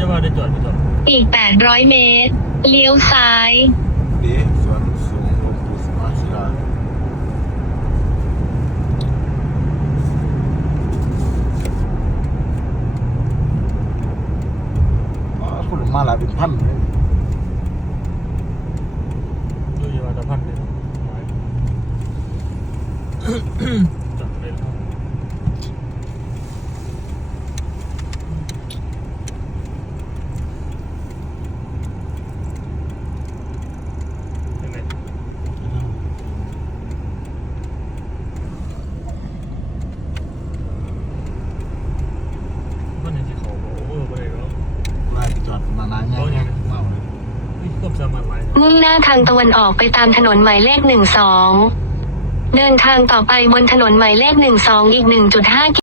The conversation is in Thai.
800 เมตร เลี้ยวซ้ายดีสวนสูงหลวงปู่สมาชิลาอ๋อคนมาหลายเป็นพันเลยดูอยู่ว่าจะพันเลยจับเลยครับยังไงมันยังที่เขาบอกโอเวอร์ไปเลยแล้ว ลายจอดนานๆเงี้ยเมาเลยนี่ควบสามารถไหมมุ่งหน้าทางตะวันออกไปตามถนนหมายเลข12เดินทางต่อไปบนถนนหมายเลข12อีก1.5